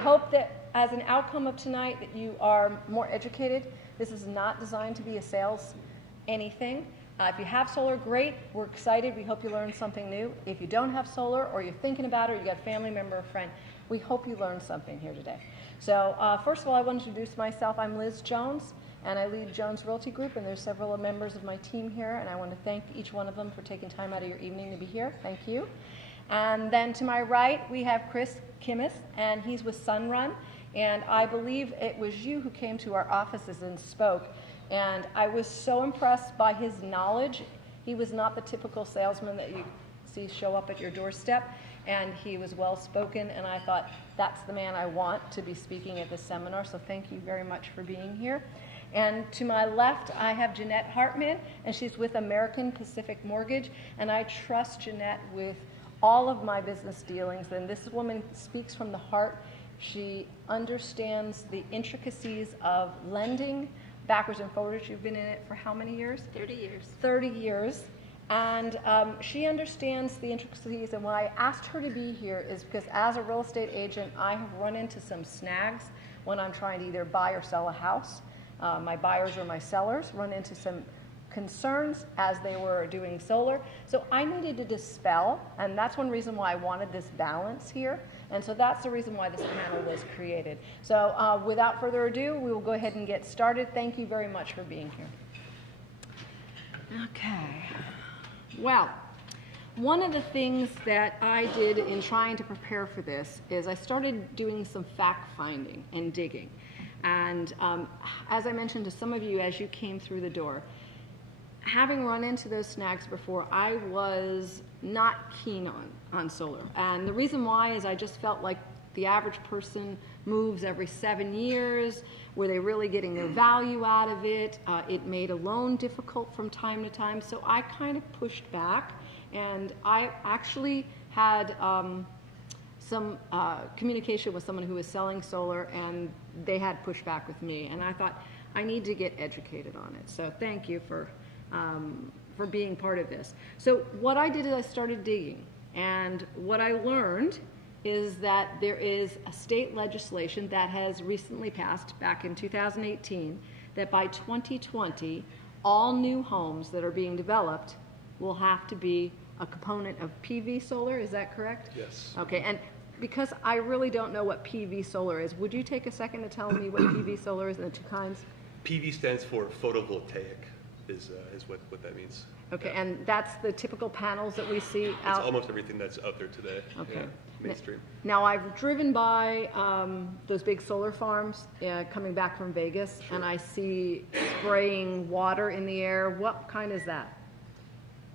hope that as an outcome of tonight that you are more educated. This is not designed to be a sales anything. If you have solar, great. We're excited. We hope you learned something new. If you don't have solar or you're thinking about it or you got a family member or friend, we hope you learned something here today. So first of all, I want to introduce myself. I'm Liz Jones, and I lead Jones Realty Group, and there's several members of my team here, and I want to thank each one of them for taking time out of your evening to be here. Thank you. And then to my right, we have Chris Kimmis, and he's with Sunrun, and I believe it was you who came to our offices and spoke. And I was so impressed by his knowledge. He was not the typical salesman that you see show up at your doorstep, and he was well spoken, and I thought, that's the man I want to be speaking at this seminar, so thank you very much for being here. And to my left, I have Jeanette Hartman, and she's with American Pacific Mortgage, and I trust Jeanette with all of my business dealings, and this woman speaks from the heart. She understands the intricacies of lending, backwards and forwards. You've been in it for how many years? 30 years. 30 years. And she understands the intricacies, and why I asked her to be here is because as a real estate agent, I have run into some snags when I'm trying to either buy or sell a house. My buyers or my sellers run into some concerns as they were doing solar. So I needed to dispel, and that's one reason why I wanted this balance here. And so that's the reason why this panel was created. So without further ado, we will go ahead and get started. Thank you very much for being here. Okay. Well, one of the things that I did in trying to prepare for this is I started doing some fact finding and digging. And as I mentioned to some of you as you came through the door, having run into those snags before, I was not keen on solar. And the reason why is I just felt like the average person moves every 7 years. Were they really getting their value out of it? It made a loan difficult from time to time. So I kind of pushed back, and I actually had some communication with someone who was selling solar, and they had pushed back with me. And I thought, I need to get educated on it. So thank you for being part of this. So what I did is I started digging, and what I learned is that there is a state legislation that has recently passed back in 2018 that by 2020 all new homes that are being developed will have to be a component of PV solar. Is that correct? Yes. Okay, and because I really don't know what PV solar is, would you take a second to tell me what PV solar is and the two kinds? PV stands for photovoltaic, is what that means. Okay, and that's the typical panels that we see out? It's almost everything that's out there today. Okay. Yeah, mainstream. Now, I've driven by those big solar farms coming back from Vegas, Sure. and I see spraying water in the air. What kind is that?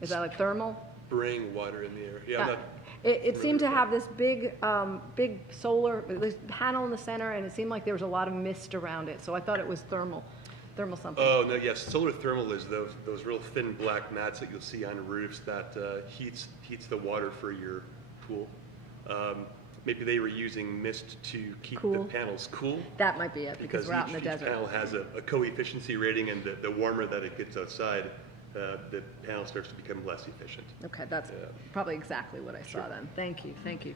Is that like thermal? Spraying water in the air. Yeah, It seemed to have this big solar, this panel in the center, and it seemed like there was a lot of mist around it. So I thought it was thermal something. Oh, no, yes. Solar thermal is those real thin black mats that you'll see on roofs that heats the water for your pool. Maybe they were using mist to keep the panels cool. That might be it, because we're out in the desert. Each panel has a co-efficiency rating, and the warmer that it gets outside, the panel starts to become less efficient. Okay, that's probably exactly what I saw Sure. then. Thank you, thank you.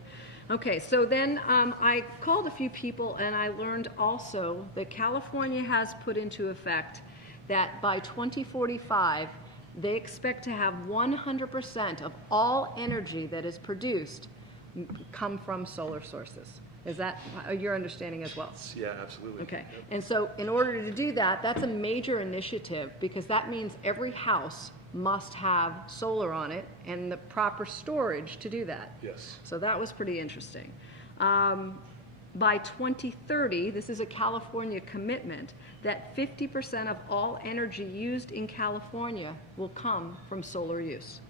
Okay, so then I called a few people, and I learned also that California has put into effect that by 2045, they expect to have 100% of all energy that is produced come from solar sources. Is that your understanding as well? Yeah, absolutely. Okay, Yep. and so in order to do that, that's a major initiative, because that means every house must have solar on it and the proper storage to do that. Yes. So that was pretty interesting. By 2030, this is a California commitment, that 50% of all energy used in California will come from solar use.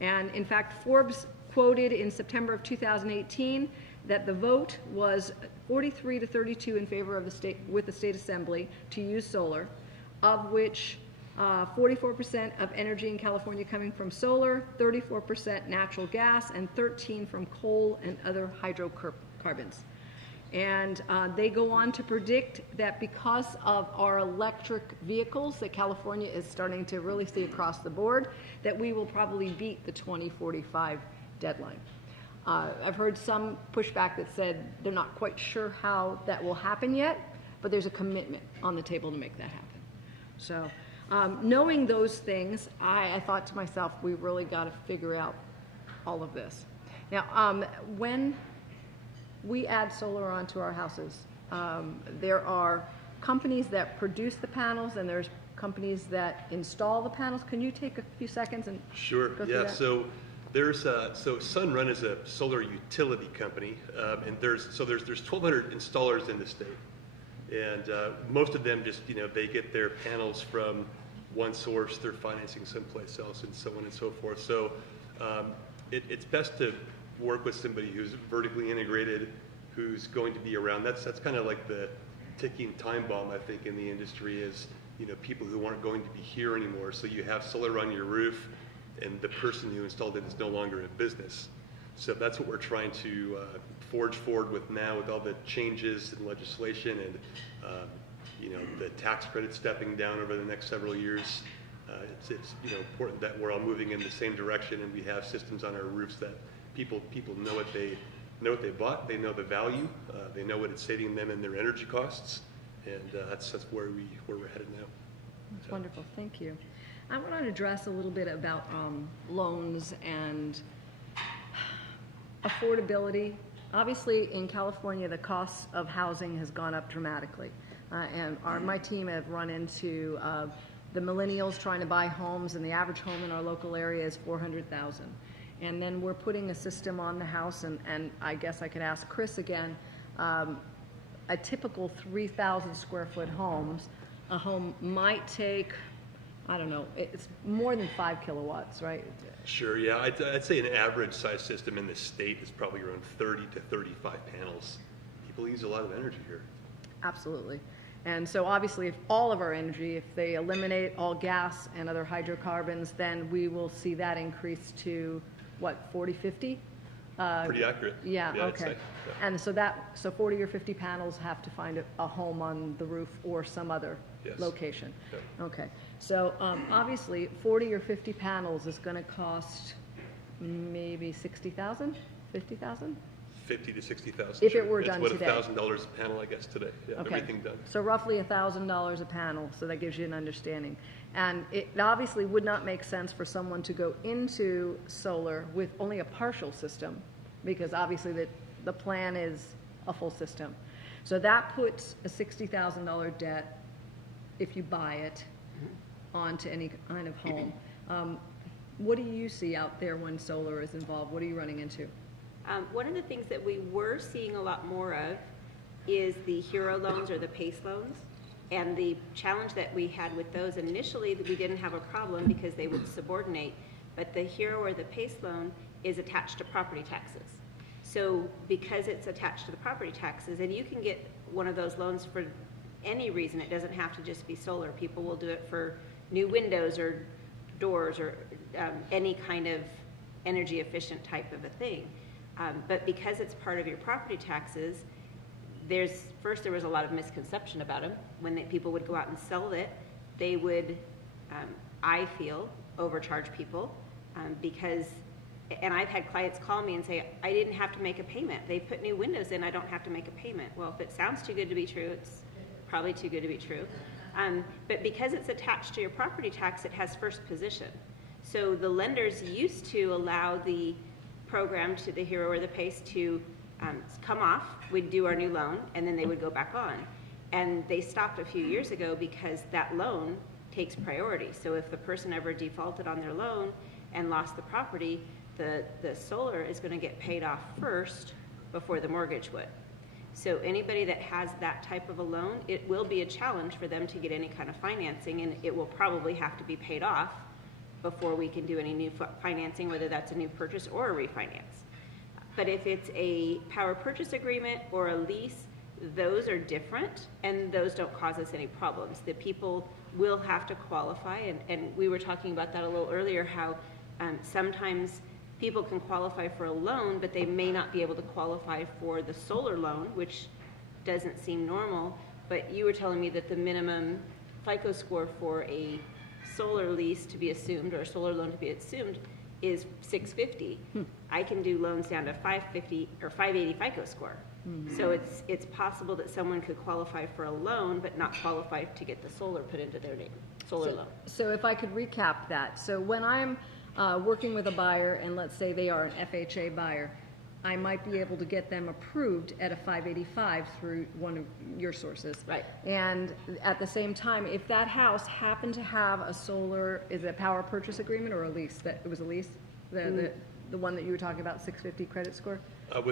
And in fact, Forbes quoted in September of 2018 that the vote was 43 to 32 in favor of the state, with the state assembly, to use solar, of which 44% of energy in California coming from solar, 34% natural gas, and 13% from coal and other hydrocarbons. And they go on to predict that because of our electric vehicles that California is starting to really see across the board, that we will probably beat the 2045 deadline. I've heard some pushback that said they're not quite sure how that will happen yet, but there's a commitment on the table to make that happen. So knowing those things, I thought to myself, we really got to figure out all of this. Now, when we add solar onto our houses, there are companies that produce the panels and there's companies that install the panels. Can you take a few seconds and Sure, go through yeah. that? So there's Sunrun is a solar utility company, and there's 1,200 installers in the state, and most of them just they get their panels from one source, they're financing someplace else, and so on and so forth. So it's best to work with somebody who's vertically integrated, who's going to be around. That's kind of like the ticking time bomb, I think, in the industry is, people who aren't going to be here anymore. So you have solar on your roof, and the person who installed it is no longer in business. So that's what we're trying to forge forward with now, with all the changes in legislation and the tax credit stepping down over the next several years. It's important that we're all moving in the same direction, and we have systems on our roofs that people know what they bought, they know the value, they know what it's saving them in their energy costs, and that's where we're headed now. That's wonderful, thank you. I want to address a little bit about loans and affordability. Obviously, in California, the cost of housing has gone up dramatically, and my team have run into the millennials trying to buy homes, and the average home in our local area is $400,000. And then we're putting a system on the house, and I guess I could ask Chris again, a typical 3,000 square foot a home might take, I don't know, it's more than 5 kilowatts, right? Sure, yeah. I'd say an average size system in the state is probably around 30 to 35 panels. People use a lot of energy here. Absolutely. And so obviously, if all of our energy, if they eliminate all gas and other hydrocarbons, then we will see that increase to, what, 40, 50? Pretty accurate. Yeah, I'd okay. say, yeah. And so 40 or 50 panels have to find a home on the roof or some other location. Yeah. Okay. So obviously, 40 or 50 panels is going to cost maybe 60,000, 50,000? 50 to 60,000. If it were done today. It's what, $1,000 a panel, I guess, today. Yeah, Okay. everything done. So roughly $1,000 a panel, so that gives you an understanding. And it obviously would not make sense for someone to go into solar with only a partial system, because obviously the plan is a full system. So that puts a $60,000 debt, if you buy it, onto any kind of home. What do you see out there when solar is involved? What are you running into? One of the things that we were seeing a lot more of is the HERO loans or the PACE loans. And the challenge that we had with those initially, that we didn't have a problem because they would subordinate, but the HERO or the PACE loan is attached to property taxes. So because it's attached to the property taxes, and you can get one of those loans for any reason, it doesn't have to just be solar. People will do it for new windows or doors or any kind of energy efficient type of a thing. But because it's part of your property taxes, there was a lot of misconception about them. When people would go out and sell it, they would, I feel, overcharge people because, and I've had clients call me and say, I didn't have to make a payment. They put new windows in, I don't have to make a payment. Well, if it sounds too good to be true, it's probably too good to be true. But because it's attached to your property tax, it has first position. So the lenders used to allow the program to the HERO or the PACE to come off, we'd do our new loan, and then they would go back on. And they stopped a few years ago because that loan takes priority. So if the person ever defaulted on their loan and lost the property, the solar is going to get paid off first before the mortgage would. So anybody that has that type of a loan, it will be a challenge for them to get any kind of financing, and it will probably have to be paid off before we can do any new financing, whether that's a new purchase or a refinance. But if it's a power purchase agreement or a lease, those are different, and those don't cause us any problems. The people will have to qualify, and we were talking about that a little earlier, how sometimes people can qualify for a loan, but they may not be able to qualify for the solar loan, which doesn't seem normal. But you were telling me that the minimum FICO score for a solar lease to be assumed or a solar loan to be assumed is 650, I can do loans down to 550 or 580 FICO score. So it's possible that someone could qualify for a loan but not qualify to get the solar put into their name, solar loan. So if I could recap that. So when I'm working with a buyer, and let's say they are an FHA buyer, I might be able to get them approved at a 585 through one of your sources. Right. And at the same time, if that house happened to have a solar, is it a power purchase agreement or a lease? That it was a lease? The one that you were talking about, 650 credit score? Those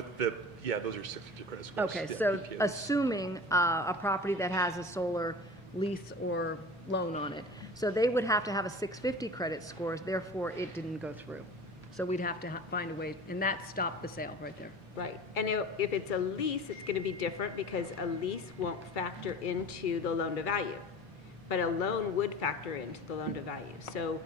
are 650 credit scores. Okay, Yeah, so PPAs. assuming a property that has a solar lease or loan on it, so they would have to have a 650 credit score, therefore it didn't go through. So we'd have to find a way, and that stopped the sale right there. Right, and if it's a lease, it's gonna be different because a lease won't factor into the loan to value. But a loan would factor into the loan to value. So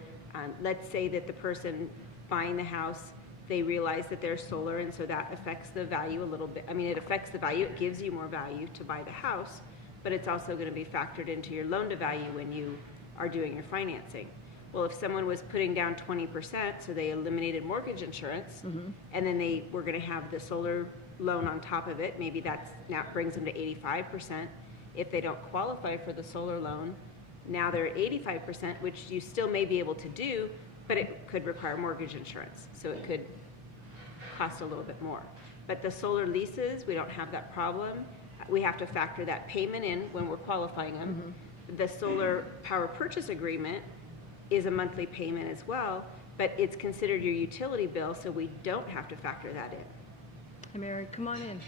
let's say that the person buying the house, they realize that there's solar, and so that affects the value a little bit. I mean, it affects the value, it gives you more value to buy the house, but it's also gonna be factored into your loan to value when you are doing your financing. Well, if someone was putting down 20%, so they eliminated mortgage insurance, and then they were gonna have the solar loan on top of it, maybe now brings them to 85%. If they don't qualify for the solar loan, now they're at 85%, which you still may be able to do, but it could require mortgage insurance, so it could cost a little bit more. But the solar leases, we don't have that problem. We have to factor that payment in when we're qualifying them. The solar power purchase agreement is a monthly payment as well, but it's considered your utility bill, so we don't have to factor that in. Hey, Mary, come on in.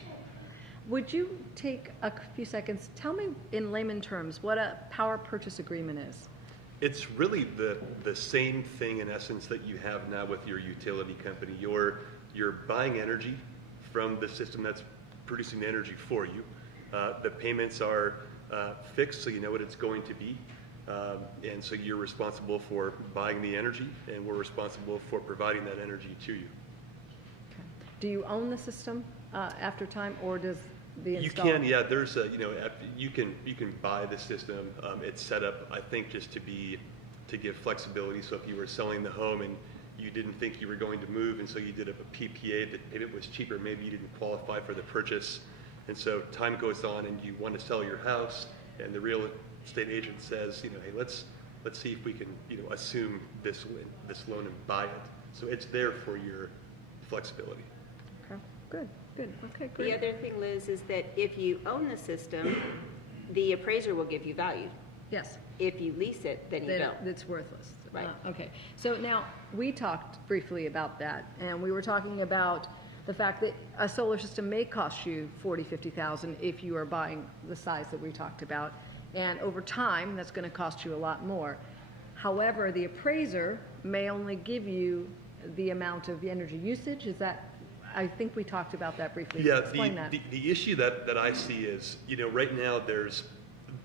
Would you take a few seconds, tell me in layman terms what a power purchase agreement is? It's really the same thing in essence that you have now with your utility company. You're buying energy from the system that's producing the energy for you. The payments are fixed, so you know what it's going to be. And so you're responsible for buying the energy, and we're responsible for providing that energy to you. Okay. Do you own the system after time, or does the You installer? can, yeah. There's you can buy the system. It's set up, I think, just to give flexibility. So if you were selling the home and you didn't think you were going to move, and so you did a PPA that maybe it was cheaper, maybe you didn't qualify for the purchase, and so time goes on and you want to sell your house, and the real estate agent says, hey, let's see if we can, assume this loan and buy it. So it's there for your flexibility. Okay, good. Okay, The great. other thing, Liz, is that if you own the system, the appraiser will give you value. Yes. If you lease it, then you That don't. it's worthless. Right. Okay. So now, we talked briefly about that, and we were talking about the fact that a solar system may cost you $40,000, $50,000 if you are buying the size that we talked about. And over time, that's going to cost you a lot more. However, the appraiser may only give you the amount of energy usage. Is that, I think we talked about that briefly. Yeah, Explain that. the issue that I see is, right now there's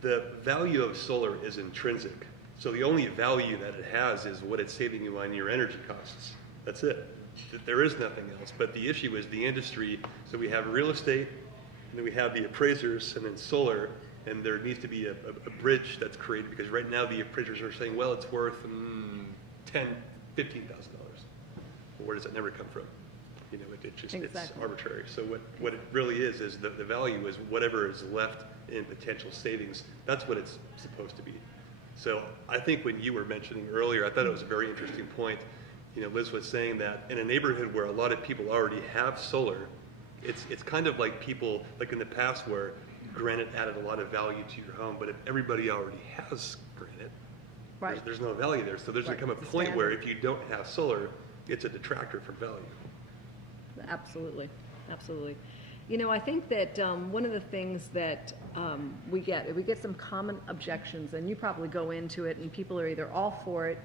the value of solar is intrinsic. So the only value that it has is what it's saving you on your energy costs. That's it. There is nothing else. But the issue is the industry. So we have real estate, and then we have the appraisers, and then solar. And there needs to be a bridge that's created, because right now the appraisers are saying, well, it's worth $10,000, $15,000. Well, where does that number come from? It's Exactly. arbitrary. So what it really is the value is whatever is left in potential savings. That's what it's supposed to be. So I think when you were mentioning earlier, I thought it was a very interesting point. Liz was saying that in a neighborhood where a lot of people already have solar, it's kind of like people, like in the past where granite added a lot of value to your home, but if everybody already has granite, Right. there's no value there. So there's Right. going to come a It's point where standard. if you don't have solar, it's a detractor from value. Absolutely. I think that one of the things that we get some common objections, and you probably go into it, and people are either all for it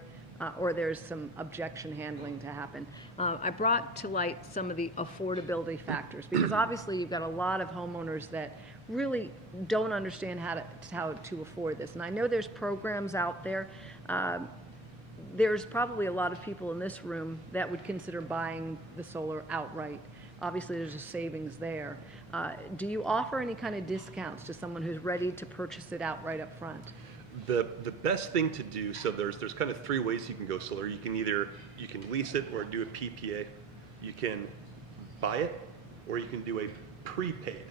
or there's some objection handling to happen. I brought to light some of the affordability factors, because obviously you've got a lot of homeowners that really don't understand how to afford this. And I know there's programs out there. There's probably a lot of people in this room that would consider buying the solar outright. Obviously, there's a savings there. Do you offer any kind of discounts to someone who's ready to purchase it outright up front? The best thing to do, so there's kind of three ways you can go solar. You can lease it or do a PPA. You can buy it, or you can do a prepaid.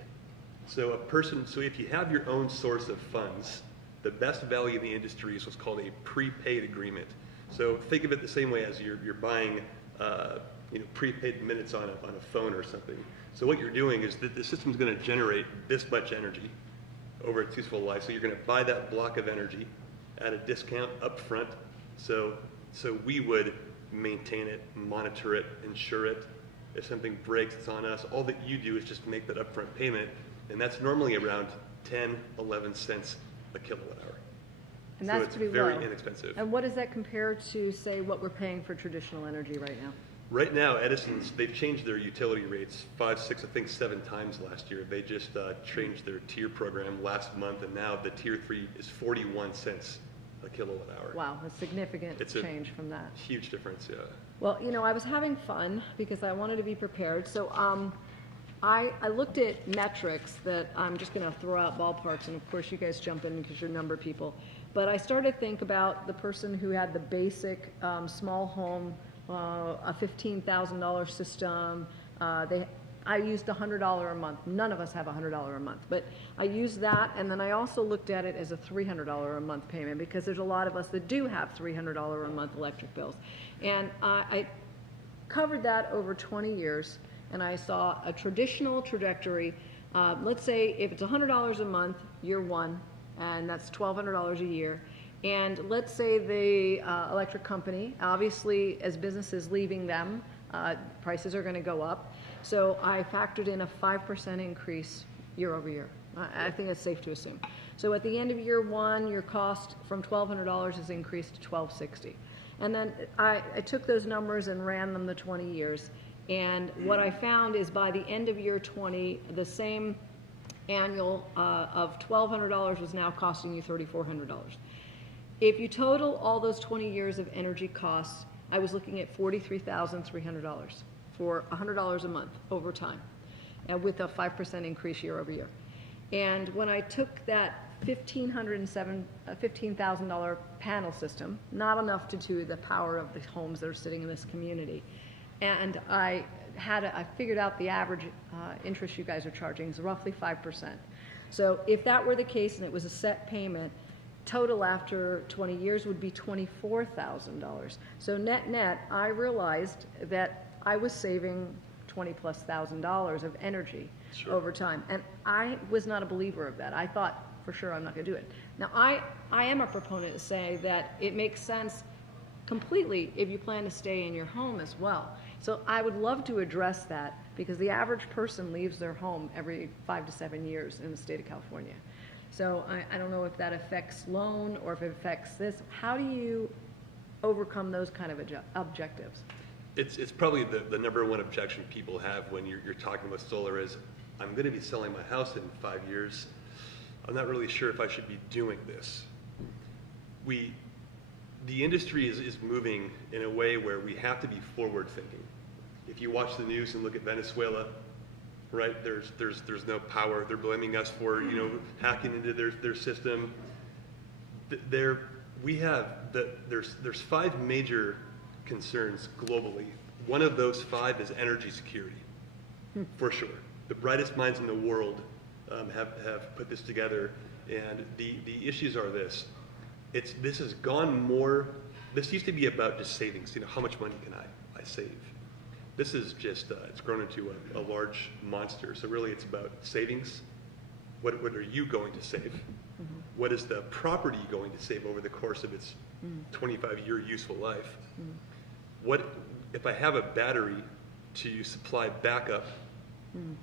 So if you have your own source of funds, the best value in the industry is what's called a prepaid agreement. So think of it the same way as you're buying prepaid minutes on a phone or something. So what you're doing is that the system's going to generate this much energy over its useful life. So you're going to buy that block of energy at a discount up front. So we would maintain it, monitor it, insure it. If something breaks, it's on us. All that you do is just make that upfront payment, and that's normally around 10, 11 cents a kilowatt hour. And so that's it's pretty very low. inexpensive. And what does that compare to, say, what we're paying for traditional energy right now? Right now, they've changed their utility rates 5, 6, I think 7 times last year. They just changed their tier program last month, and now the tier 3 is 41 cents a kilowatt hour. Wow, a significant It's change from that. Huge difference, yeah. Well, I was having fun because I wanted to be prepared. So I looked at metrics that I'm just going to throw out ballparks, and of course you guys jump in because you're number people. But I started to think about the person who had the basic small home, a $15,000 system. I used $100 a month. None of us have $100 a month, but I used that, and then I also looked at it as a $300 a month payment because there's a lot of us that do have $300 a month electric bills. And I covered that over 20 years, and I saw a traditional trajectory. Let's say if it's $100 a month, year one, and that's $1,200 a year. And let's say the electric company, obviously as businesses leaving them, prices are going to go up. So I factored in a 5% increase year over year. I think it's safe to assume. So at the end of year one, your cost from $1,200 has increased to $1,260. And then I took those numbers and ran them the 20 years. And what I found is by the end of year 20, the same annual of $1,200 was now costing you $3,400. If you total all those 20 years of energy costs, I was looking at $43,300 for $100 a month over time, and with a 5% increase year over year. And when I took that $15,000 panel system, not enough to do the power of the homes that are sitting in this community, and I figured out the average interest you guys are charging is roughly 5%. So if that were the case and it was a set payment, total after 20 years would be $24,000. So net, I realized that I was saving $20,000+ of energy over time. And I was not a believer of that. I thought, for sure, I'm not going to do it. Now, I am a proponent to say that it makes sense completely if you plan to stay in your home as well. So I would love to address that because the average person leaves their home every 5 to 7 years in the state of California. So I don't know if that affects loan or if it affects this. How do you overcome those kind of objectives? It's probably the number one objection people have when you're talking about solar is, I'm going to be selling my house in 5 years. I'm not really sure if I should be doing this. The industry is moving in a way where we have to be forward thinking. If you watch the news and look at Venezuela, right, there's no power. They're blaming us for hacking into their system. There's 5 major concerns globally. One of those 5 is energy security, for sure. The brightest minds in the world have put this together, and the issues are this. This has gone more. This used to be about just savings. How much money can I save? This is just it's grown into a large monster. So really, it's about savings. What are you going to save? Mm-hmm. What is the property going to save over the course of its 25-year useful life? Mm-hmm. What if I have a battery to supply backup?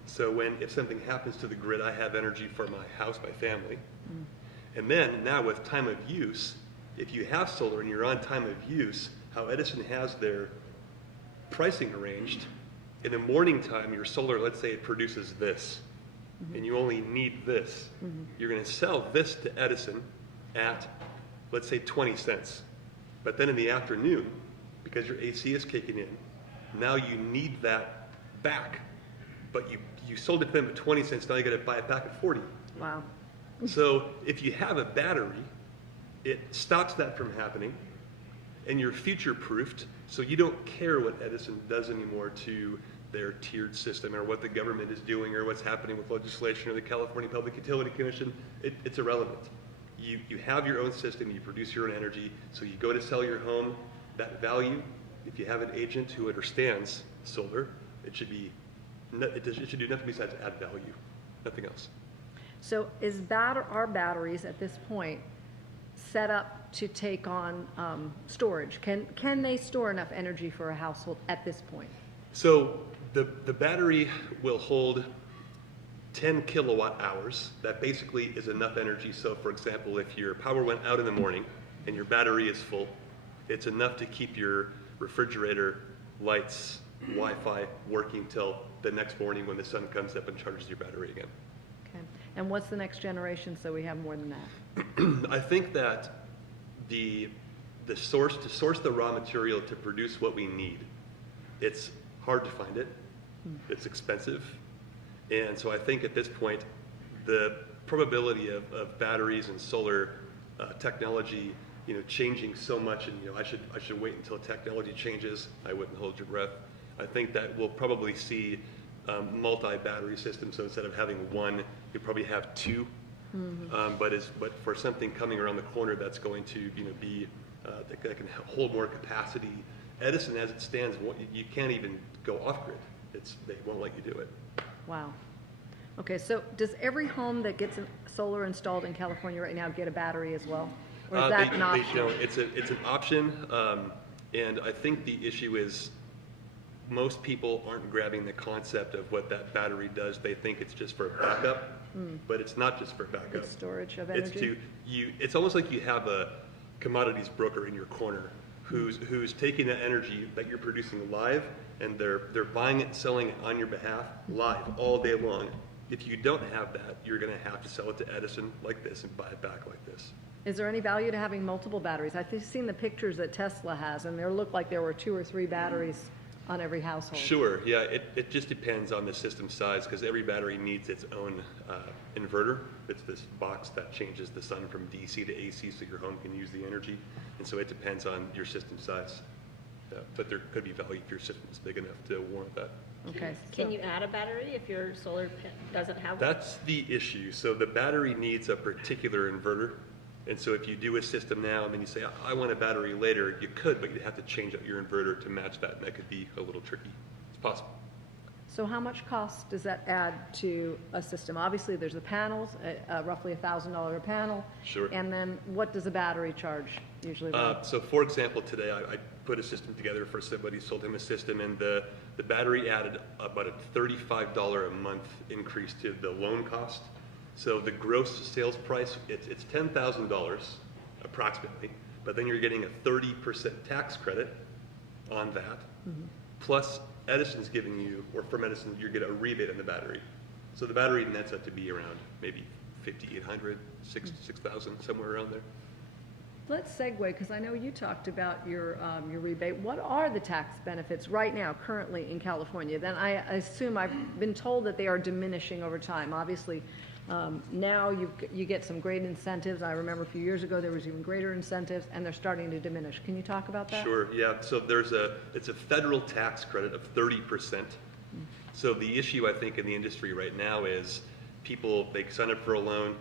So if something happens to the grid, I have energy for my house, my family. And then now with time of use, if you have solar and you're on time of use, how Edison has their pricing arranged, in the morning time, your solar, let's say it produces this, and you only need this. You're going to sell this to Edison at, let's say, 20 cents. But then in the afternoon, because your AC is kicking in, now you need that back. But you sold it to them at 20 cents, now you got to buy it back at 40. Wow. So if you have a battery, it stops that from happening, and you're future-proofed, so you don't care what Edison does anymore to their tiered system or what the government is doing or what's happening with legislation or the California Public Utility Commission. It's irrelevant. You have your own system, you produce your own energy, so you go to sell your home, that value, if you have an agent who understands solar, it should do nothing besides add value, nothing else. So are batteries at this point set up to take on storage? Can they store enough energy for a household at this point? So the battery will hold 10 kilowatt hours. That basically is enough energy. So for example, if your power went out in the morning and your battery is full, it's enough to keep your refrigerator, lights, Wi-Fi working till the next morning when the sun comes up and charges your battery again. Okay. And what's the next generation so we have more than that? I think that to source the raw material to produce what we need, it's hard to find it, it's expensive, and so I think at this point the probability of batteries and solar technology changing so much, and I should wait until technology changes. I wouldn't hold your breath. I think that we'll probably see multi-battery systems, so instead of having one, you'll probably have two. But for something coming around the corner that's going to be that can hold more capacity, Edison as it stands, you can't even go off grid. They won't let you do it. Wow. Okay, so does every home that gets solar installed in California right now get a battery as well? Or is that an option? No, it's an option, and I think the issue is most people aren't grabbing the concept of what that battery does. They think it's just for backup, but it's not just for backup. It's storage of energy. It's almost like you have a commodities broker in your corner who's taking that energy that you're producing live, and they're buying it and selling it on your behalf live all day long. If you don't have that, you're going to have to sell it to Edison like this and buy it back like this. Is there any value to having multiple batteries? I've seen the pictures that Tesla has, and there looked like there were 2 or 3 batteries on every household. Sure, yeah, it just depends on the system size, because every battery needs its own inverter. It's this box that changes the sun from DC to AC so your home can use the energy, and so it depends on your system size. But there could be value if your system is big enough to warrant that. Okay. Can you add a battery if your solar doesn't have one? That's the issue. So the battery needs a particular inverter. And so if you do a system now and then you say, I want a battery later, you could, but you'd have to change out your inverter to match that, and that could be a little tricky. It's possible. So how much cost does that add to a system? Obviously, there's the panels, roughly $1,000 a panel. Sure. And then what does a battery charge usually? So for example, today I put a system together for somebody, sold him a system, and the battery added about a $35 a month increase to the loan cost. So the gross sales price, it's $10,000 approximately, but then you're getting a 30% tax credit on that, plus Edison's giving you, or from Edison, you get a rebate on the battery. So the battery nets out to be around maybe $5,800, $6,000, somewhere around there. Let's segue, because I know you talked about your rebate. What are the tax benefits right now, currently in California? Then I assume I've been told that they are diminishing over time. Obviously, now you get some great incentives. I remember a few years ago there was even greater incentives, and they're starting to diminish. Can you talk about that? Sure, yeah. So it's a federal tax credit of 30%. So the issue I think in the industry right now is people, they sign up for a loan,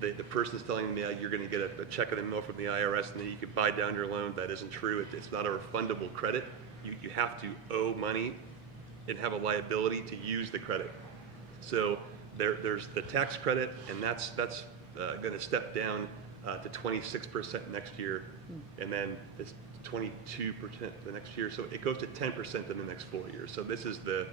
the person's telling them, yeah, you're going to get a check in the mail from the IRS and then you can buy down your loan. That isn't true. It's not a refundable credit. You have to owe money and have a liability to use the credit. So there's the tax credit, and that's going to step down to 26% next year, and then it's 22% the next year. So it goes to 10% in the next 4 years. So this is the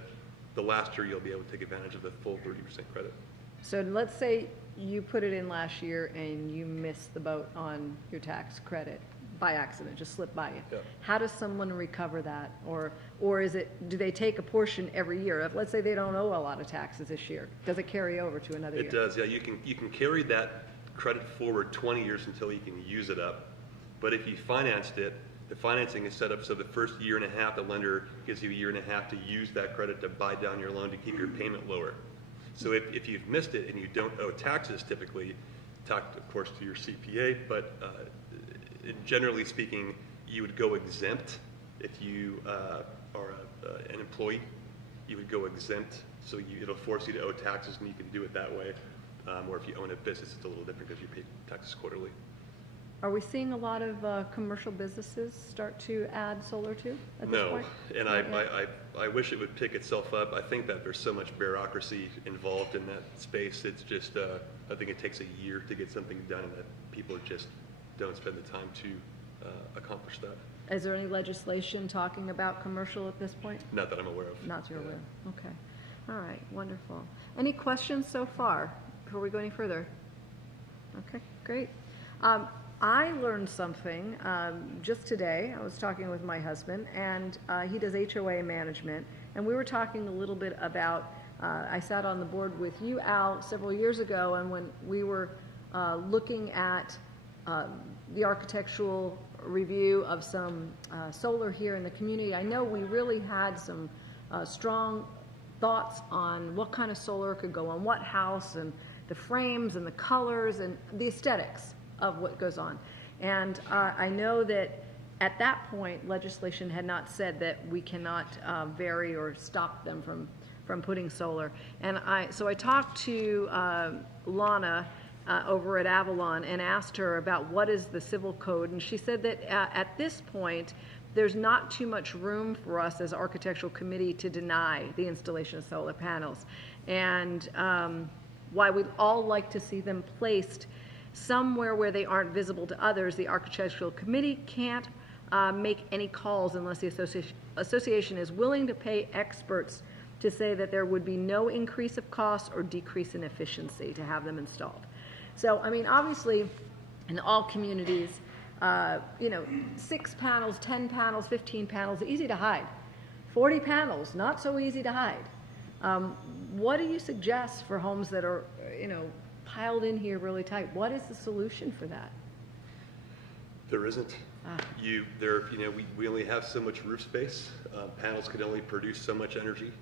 last year you'll be able to take advantage of the full 30% credit. So let's say you put it in last year and you missed the boat on your tax credit by accident, just slipped by you. Yeah. How does someone recover that? Or do they take a portion every year? If, let's say they don't owe a lot of taxes this year, does it carry over to another year? It does, yeah. You can carry that credit forward 20 years until you can use it up. But if you financed it, the financing is set up so the first year and a half, the lender gives you a year and a half to use that credit to buy down your loan to keep your payment lower. So if you've missed it and you don't owe taxes, typically, talk, of course, to your CPA, but generally speaking, you would go exempt if you are an employee. You would go exempt, so it'll force you to owe taxes, and you can do it that way. Or if you own a business, it's a little different because you pay taxes quarterly. Are we seeing a lot of commercial businesses start to add solar too at this point? No, and I wish it would pick itself up. I think that there's so much bureaucracy involved in that space. It's just, I think it takes a year to get something done, and that people just don't spend the time to accomplish that. Is there any legislation talking about commercial at this point? Not that I'm aware of. Not that you're aware. Okay. All right. Wonderful. Any questions so far before we go any further? Okay. Great. I learned something just today. I was talking with my husband, and he does HOA management, and we were talking a little bit about, I sat on the board with you, Al, several years ago, and when we were looking at the architectural review of some solar here in the community, I know we really had some strong thoughts on what kind of solar could go on what house, and the frames and the colors and the aesthetics of what goes on. And I know that at that point, legislation had not said that we cannot vary or stop them from putting solar. And so I talked to Lana over at Avalon and asked her about what is the civil code, and she said that at this point, there's not too much room for us as architectural committee to deny the installation of solar panels. And why we'd all like to see them placed somewhere where they aren't visible to others, the architectural committee can't make any calls unless the association is willing to pay experts to say that there would be no increase of cost or decrease in efficiency to have them installed. So, I mean, obviously, in all communities, 6 panels, 10 panels, 15 panels, easy to hide. 40 panels, not so easy to hide. What do you suggest for homes that are, piled in here really tight? What is the solution for that? There isn't. We only have so much roof space. Panels can only produce so much energy.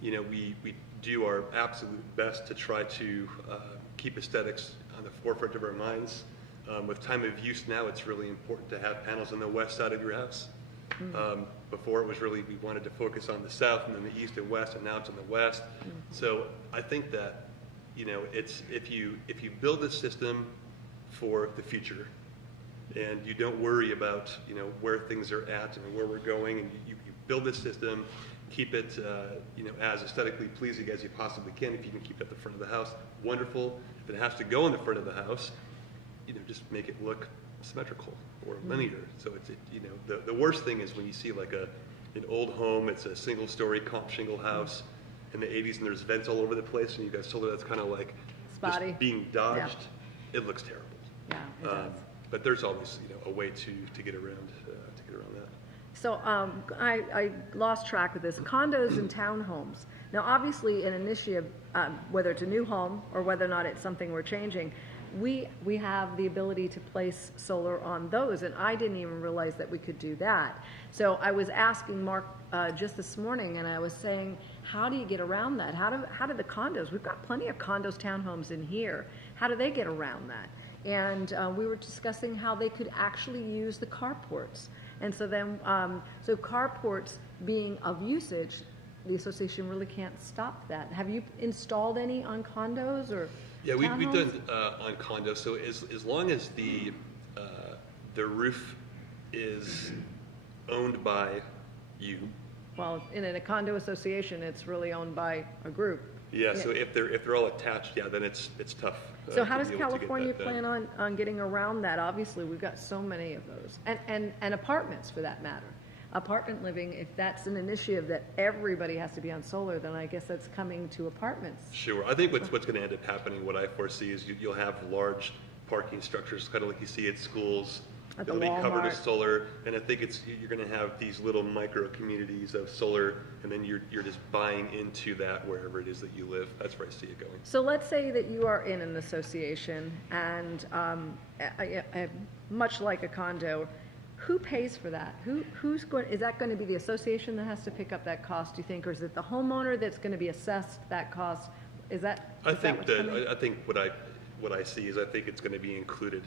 We do our absolute best to try to keep aesthetics on the forefront of our minds. With time of use now, it's really important to have panels on the west side of your house. Before it was really, we wanted to focus on the south and then the east and west, and now it's on the west. So I think that, it's if you build a system for the future, and you don't worry about where things are at and where we're going, and you build this system, keep it as aesthetically pleasing as you possibly can. If you can keep it at the front of the house, wonderful. If it has to go in the front of the house, just make it look symmetrical or linear. So it's the worst thing is when you see like an old home, it's a single story comp shingle house in the 80s, and there's vents all over the place, and you've got solar that's kind of like spotty, just being dodged. Yeah. It looks terrible. Yeah, it does. But there's always a way to get around that. So I lost track of this. Condos and townhomes. Now, obviously, an initiative, whether it's a new home or whether or not it's something we're changing, we have the ability to place solar on those, and I didn't even realize that we could do that. So I was asking Mark just this morning, and I was saying, how do you get around that? How do the condos? We've got plenty of condos, townhomes in here. How do they get around that? And we were discussing how they could actually use the carports. And so then, so carports being of usage, the association really can't stop that. Have you installed any on condos or? Yeah, we've done on condos. So as long as the roof is owned by you. Well, in a condo association, it's really owned by a group. Yeah. So if they're all attached, yeah, then it's tough. So how does California plan on getting around that? Obviously, we've got so many of those, and apartments for that matter. Apartment living, if that's an initiative that everybody has to be on solar, then I guess that's coming to apartments. Sure. I think what's going to end up happening, what I foresee, is you'll have large parking structures, kind of like you see at schools. They'll be covered with solar, and I think you're going to have these little micro communities of solar, and then you're just buying into that wherever it is that you live. That's where I see it going. So let's say that you are in an association, and much like a condo, who pays for that? Is that going to be the association that has to pick up that cost, do you think, or is it the homeowner that's going to be assessed that cost? I think what I see is I think it's going to be included.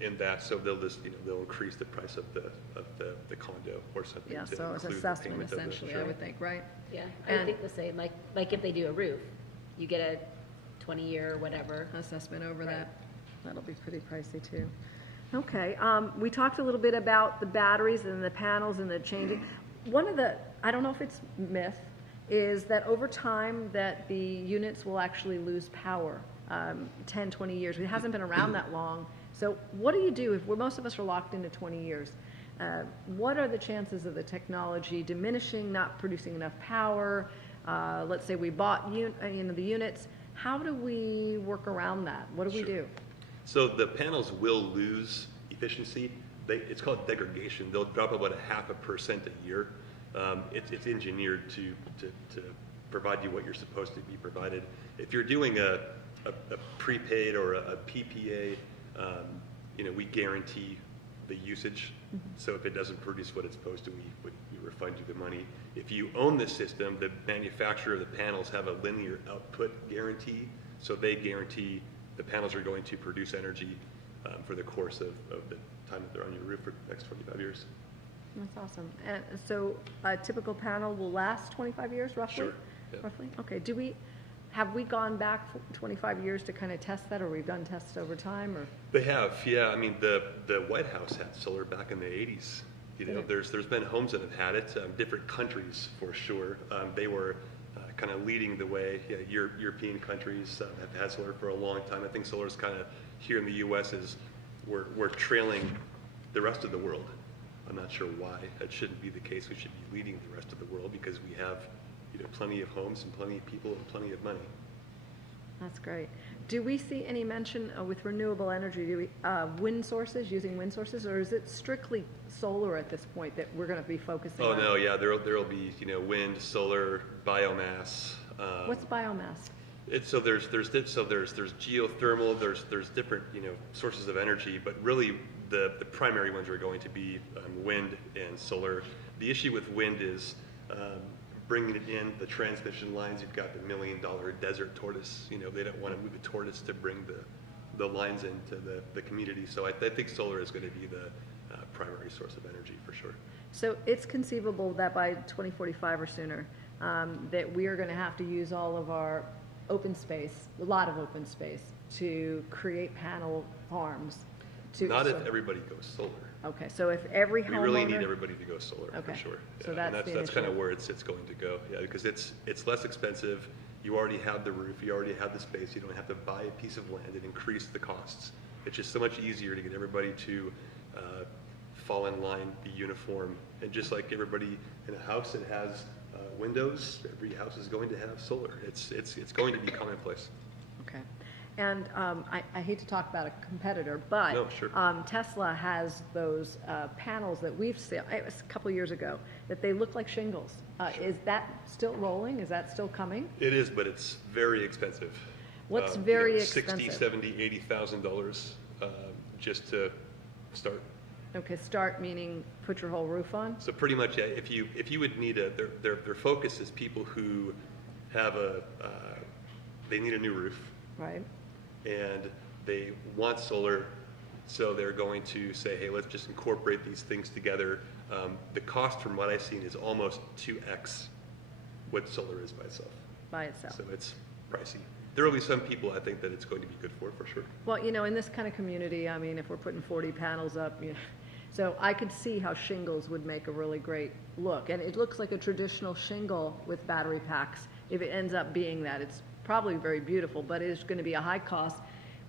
in that, so they'll just, they'll increase the price of the condo or something. Yeah, to so it's include the assessment payment of the- essentially, I sure. would think, right? Yeah, I And- think the same, like if they do a roof, you get a 20-year or whatever. Assessment over Right. that. That'll be pretty pricey too. Okay, we talked a little bit about the batteries and the panels and the changing. One of the, I don't know if it's myth, is that over time that the units will actually lose power, 10, 20 years. It hasn't been around that long. So what do you do if most of us are locked into 20 years? What are the chances of the technology diminishing, not producing enough power? Let's say we bought the units. How do we work around that? What do we do? So the panels will lose efficiency. It's called degradation. They'll drop about 0.5% a year. It's engineered to provide you what you're supposed to be provided. If you're doing a prepaid or a PPA, we guarantee the usage. So if it doesn't produce what it's supposed to, we refund you the money. If you own the system, the manufacturer of the panels have a linear output guarantee. So they guarantee the panels are going to produce energy for the course of the time that they're on your roof for the next 25 years. That's awesome. And so a typical panel will last 25 years, roughly? Sure, yeah. Roughly? Okay. Have we gone back 25 years to kind of test that, or we've done tests over time, or? They have, yeah. I mean, the White House had solar back in the 80s. There's been homes that have had it, different countries for sure. They were kind of leading the way. Yeah, European countries have had solar for a long time. I think solar is kind of here in the U.S. we're trailing the rest of the world. I'm not sure why. That shouldn't be the case. We should be leading the rest of the world because we have plenty of homes and plenty of people and plenty of money. That's great. Do we see any mention with renewable energy, wind sources, using wind sources, or is it strictly solar at this point that we're going to be focusing on? Oh no, yeah, there'll be wind, solar, biomass. What's biomass? So there's geothermal, there's different sources of energy, but really the primary ones are going to be wind and solar. The issue with wind is bringing it in, the transmission lines. You've got the $1 million desert tortoise. They don't want to move the tortoise to bring the lines into the community. So I think solar is going to be the primary source of energy for sure. So it's conceivable that by 2045 or sooner, that we are going to have to use all of our open space, a lot of open space, to create panel farms. Not if everybody goes solar. Okay, so if every homeowner... We really need everybody to go solar, Okay, for sure. so Yeah, that's the that's kind of initiative. where it's going to go. Yeah, because it's less expensive. You already have the roof. You already have the space. You don't have to buy a piece of land and increase the costs. It's just so much easier to get everybody to fall in line, be uniform, and just like everybody in a house that has windows, every house is going to have solar. It's going to be commonplace. Okay. And I hate to talk about a competitor, but No, sure. Tesla has those panels that we've seen, it was a couple years ago, that they look like shingles. Is that still rolling? Is that still coming? It is, but it's very expensive. What's very $60,000, expensive? $70,000, $80,000 just to start. Okay, start meaning put your whole roof on? So pretty much, yeah, if you would need their focus is people who have they need a new roof Right. and they want solar, so they're going to say, hey, let's just incorporate these things together. The cost from what I've seen is almost 2x what solar is by itself. By itself. So it's pricey. There will be some people I think that it's going to be good for sure. Well, in this kind of community, I mean, if we're putting 40 panels up, so I could see how shingles would make a really great look. And it looks like a traditional shingle with battery packs. If it ends up being that, it's probably very beautiful, but it's going to be a high cost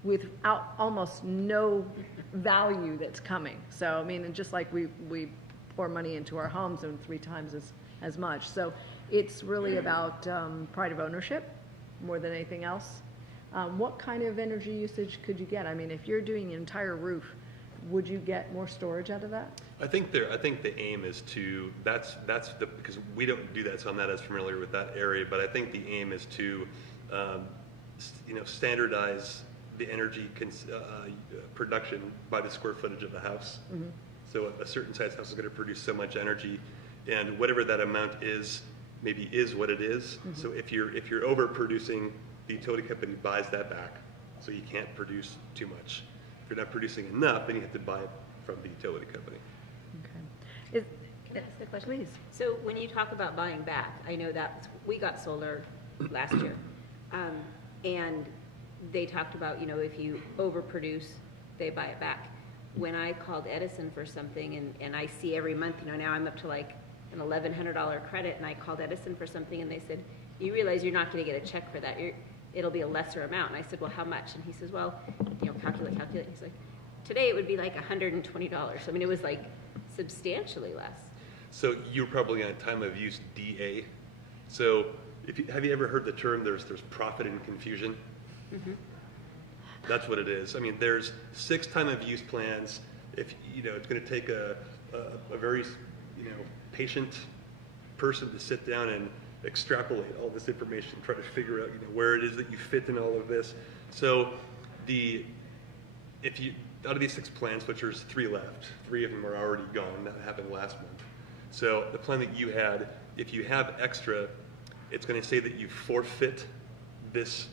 without almost no value that's coming. So, I mean, and just like we pour money into our homes and 3 times as much. So it's really about pride of ownership more than anything else. What kind of energy usage could you get? I mean, if you're doing an entire roof, would you get more storage out of that? I think the aim is to because we don't do that, so I'm not as familiar with that area. But I think the aim is to standardize the energy production by the square footage of the house. Mm-hmm. So a certain size house is going to produce so much energy, and whatever that amount is, maybe is what it is. Mm-hmm. So if you're overproducing, the utility company buys that back, so you can't produce too much. If you're not producing enough, then you have to buy it from the utility company. Okay. Can I ask a question? Please. So when you talk about buying back, I know that we got solar last year. And they talked about, if you overproduce, they buy it back. When I called Edison for something, and I see every month, now I'm up to like an $1,100 credit, and I called Edison for something, and they said, you realize you're not going to get a check for that. It'll be a lesser amount. And I said, well, how much? And he says, well, calculate. He's like, today it would be like $120. I mean, it was like substantially less. So you're probably on time of use DA. So have you ever heard the term, there's profit in confusion? Mm-hmm. That's what it is. I mean, there's 6 time of use plans. If it's going to take a very patient person to sit down and extrapolate all this information, try to figure out where it is that you fit in all of this. So out of these 6 plans, which there's 3 left, 3 of them are already gone. That happened last month. So the plan that you had, if you have extra, it's going to say that you forfeit this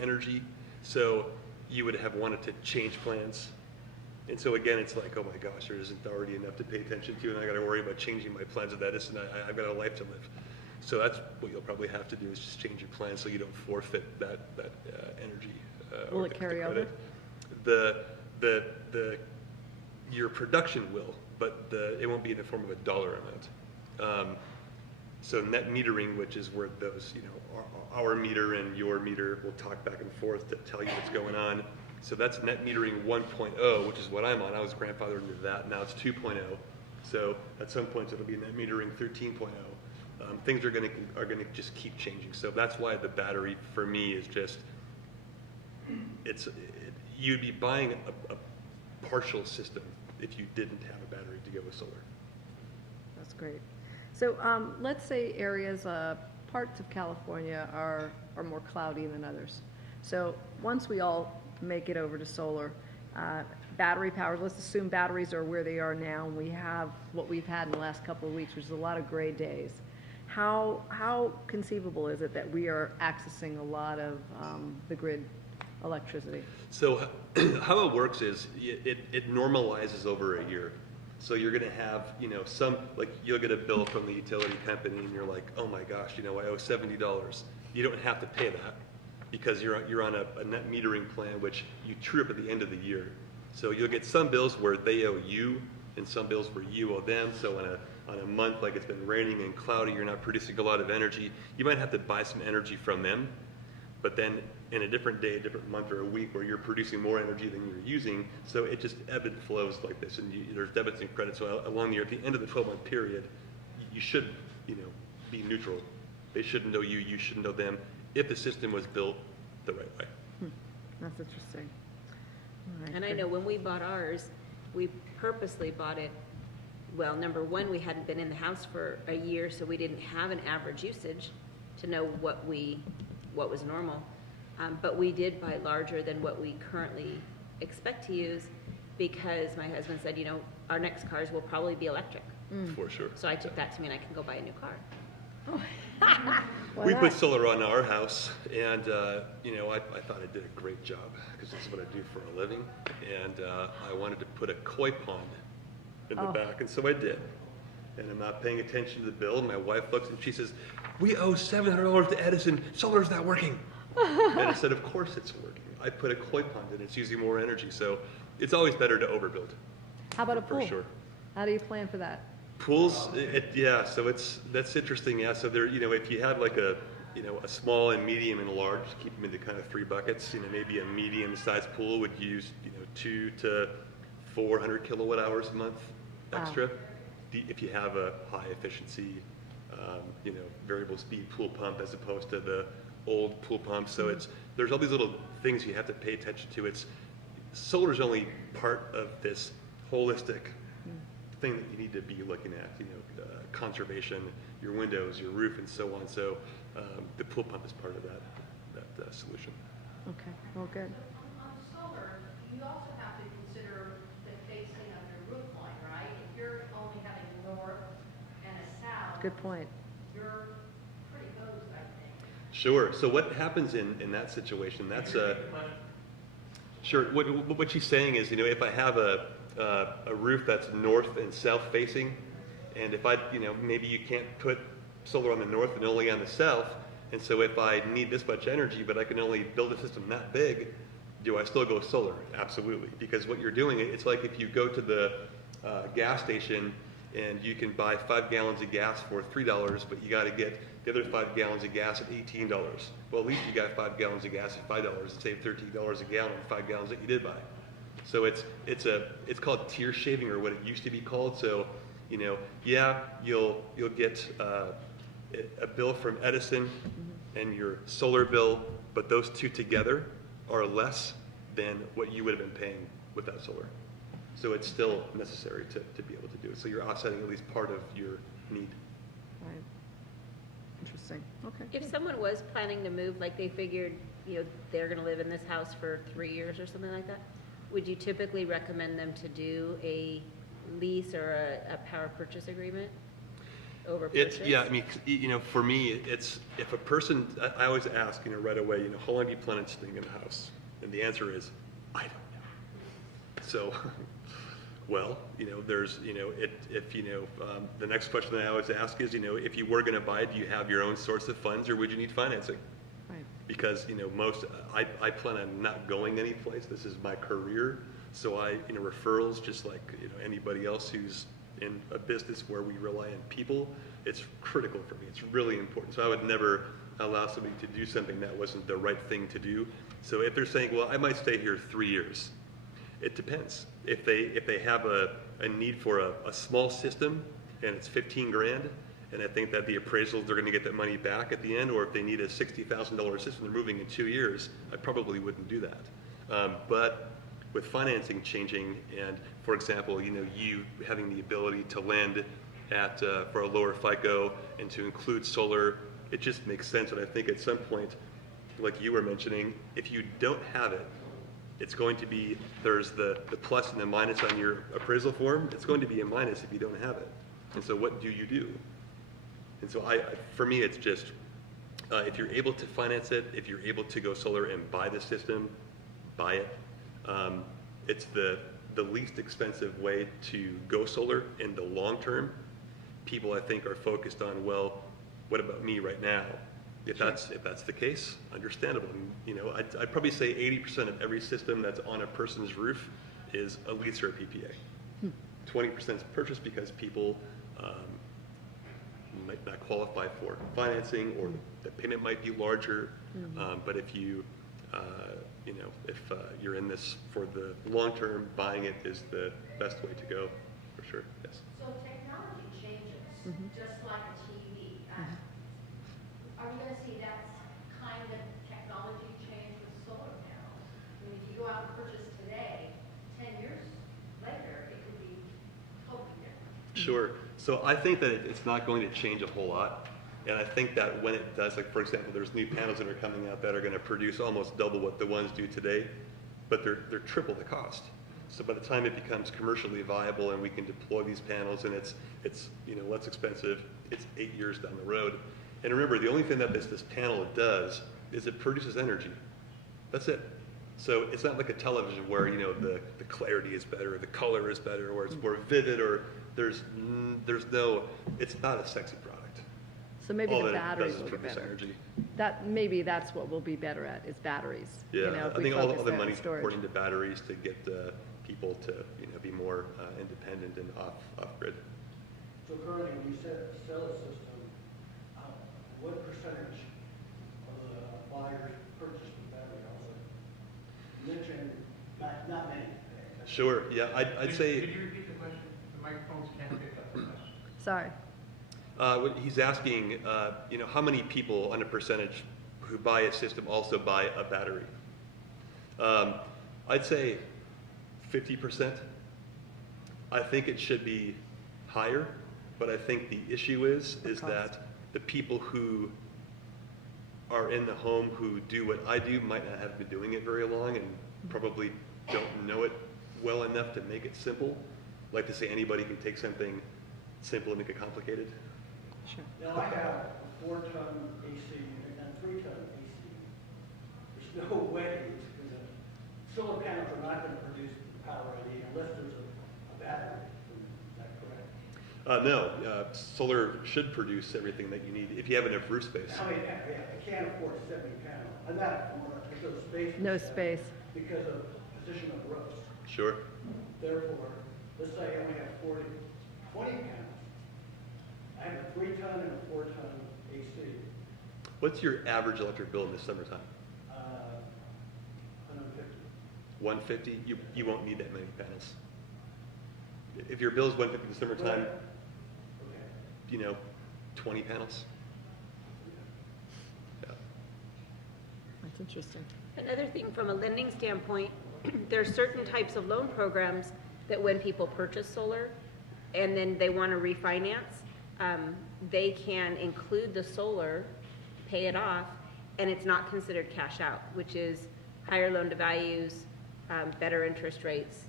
energy. So you would have wanted to change plans. And so again, it's like, oh my gosh, there isn't already enough to pay attention to, and I got to worry about changing my plans with Edison. I've got a life to live. So that's what you'll probably have to do, is just change your plan so you don't forfeit that energy. Will it carry over? Your production will, but it won't be in the form of a dollar amount. So net metering, which is where those, our meter and your meter will talk back and forth to tell you what's going on. So that's net metering 1.0, which is what I'm on. I was grandfathered into that. Now it's 2.0. So at some points it'll be net metering 13.0. Things are going to just keep changing. So that's why the battery for me is just you'd be buying a partial system if you didn't have a battery to go with solar. That's great. So let's say areas, parts of California are more cloudy than others. So once we all make it over to solar, battery power, let's assume batteries are where they are now, and we have what we've had in the last couple of weeks, which is a lot of gray days. How conceivable is it that we are accessing a lot of the grid electricity? So how it works is it normalizes over a year. So you're going to have, some, like you'll get a bill from the utility company and you're like, oh my gosh, I owe $70. You don't have to pay that because you're on a net metering plan, which you true up at the end of the year. So you'll get some bills where they owe you and some bills where you owe them. So on a month like it's been raining and cloudy, you're not producing a lot of energy, you might have to buy some energy from them. But then in a different day, a different month or a week where you're producing more energy than you're using, so it just ebb and flows like this, and there's debits and credits. So along the year, at the end of the 12-month period, you should, be neutral. They shouldn't know you, you shouldn't know them, if the system was built the right way. That's interesting. All right, And I great. know when we bought ours, we purposely bought it, well, number one, we hadn't been in the house for a year, so we didn't have an average usage to know what was normal. But we did buy larger than what we currently expect to use because my husband said, our next cars will probably be electric. For sure. So I took that to mean I can go buy a new car. Why We not? put solar on our house, and I thought I did a great job because this is what I do for a living, and I wanted to put a koi pond in the back, and so I did. And I'm not paying attention to the bill, and my wife looks and she says, "We owe $700 to Edison. Solar's not working." And I said, "Of course it's working. I put a koi pond in. It's using more energy, so it's always better to overbuild." How about a For pool? sure. How do you plan for that? Pools, so that's interesting. Yeah, so there, if you had like a small and medium and large, keep them into kind of 3 buckets. Maybe a medium-sized pool would use 2 to 400 kilowatt hours a month extra. If you have a high efficiency, variable speed pool pump as opposed to the old pool pump. So there's all these little things you have to pay attention to. Solar's only part of this holistic thing that you need to be looking at, conservation, your windows, your roof, and so on. So the pool pump is part of that solution. Okay, well, good. On solar, you also have to consider the facing of your roof line, right? If you're only having north and a south, Good point. you're pretty hosed, I think. Sure. So what happens in that situation? That's Sure. What she's saying is, if I have a roof that's north and south facing, and if maybe you can't put solar on the north and only on the south, and so if I need this much energy, but I can only build a system that big, do I still go solar? Absolutely. Because what you're doing, it's like if you go to the gas station and you can buy 5 gallons of gas for $3, but you got to get the other 5 gallons of gas at $18. Well, at least you got 5 gallons of gas at $5 and save $13 a gallon on 5 gallons that you did buy. So it's called tier shaving, or what it used to be called. So, yeah, you'll get a bill from Edison and your solar bill, but those two together are less than what you would have been paying without solar. So it's still necessary to be able to do it. So you're offsetting at least part of your need. Right. Interesting. Okay. If someone was planning to move, like they figured, they're gonna live in this house for 3 years or something like that, would you typically recommend them to do a lease or a power purchase agreement over purchase? For me, it's, if a person, I always ask, right away, how long do you plan on staying in the house? And the answer is, I don't know. So, well, there's, the next question that I always ask is, if you were gonna buy it, do you have your own source of funds, or would you need financing? Right. Because, I plan on not going anyplace. This is my career. So referrals, just like, anybody else who's in a business where we rely on people, it's critical for me. It's really important. So I would never allow somebody to do something that wasn't the right thing to do. So if they're saying, well, I might stay here 3 years, it depends. If they have a need for a small system and it's 15 grand, and I think that the appraisals, they're gonna get that money back at the end, or if they need a $60,000 system, they're moving in 2 years, I probably wouldn't do that. But with financing changing, and for example, you having the ability to lend at for a lower FICO and to include solar, it just makes sense. And I think at some point, like you were mentioning, if you don't have it, it's going to be, there's the plus and the minus on your appraisal form. It's going to be a minus if you don't have it. And so what do you do? And so for me, it's just, if you're able to finance it, if you're able to go solar and buy the system, buy it. It's the least expensive way to go solar in the long term. People, I think, are focused on, well, what about me right now? If that's the case, understandable. I'd probably say 80% of every system that's on a person's roof is a lease or a PPA. 20% is purchased because people might not qualify for financing, or the payment might be larger. But if you if you're in this for the long term, buying it is the best way to go, for sure. Yes. So technology changes, just like a TV. Are we going to see that kind of technology change with solar panels? I mean, if you go out and purchase today, 10 years later, it could be totally different. Sure. So I think that it's not going to change a whole lot. And I think that when it does, like for example, there's new panels that are coming out that are going to produce almost double what the ones do today, but they're triple the cost. So by the time it becomes commercially viable and we can deploy these panels, and it's less expensive, it's 8 years down the road. And remember, the only thing that this panel does is it produces energy. That's it. So it's not like a television where the clarity is better, or the color is better, or it's more vivid, or it's not a sexy product. So maybe All the that it batteries does is will get produce better. energy. Maybe that's what we'll be better at, is batteries. Yeah, if I we think all focus the there on money's storage. poured into batteries to get people to be more independent and off grid. So currently, when you sell a system, what percentage of the buyers purchase the battery also? You mentioned not many. Sure. Yeah, I'd say. Could you repeat the question? The microphones can't pick up the question. Sorry. He's asking, how many people on a percentage who buy a system also buy a battery? I'd say 50%. I think it should be higher, but I think the issue is that the people who are in the home who do what I do might not have been doing it very long and probably don't know it well enough to make it simple. Like to say anybody can take something simple and make it complicated. Sure. Now, I have a 4-ton AC unit and a 3-ton AC. There's no way it's going to solar panels are not gonna produce power unless there's a battery, is that correct? No, solar should produce everything that you need if you have enough roof space. I mean, I can't afford 70 panels, and not because of space. No space. Because of position of roofs. Sure. Therefore, let's say I only have 20 panels. I have a 3-ton and a 4-ton AC. What's your average electric bill in the summertime? 150. 150? You won't need that many panels. If your bill is 150 in the summertime, Okay. 20 panels. Yeah. That's interesting. Another thing from a lending standpoint, there are certain types of loan programs that when people purchase solar and then they want to refinance, they can include the solar, pay it off, and it's not considered cash out, which is higher loan to values, better interest rates.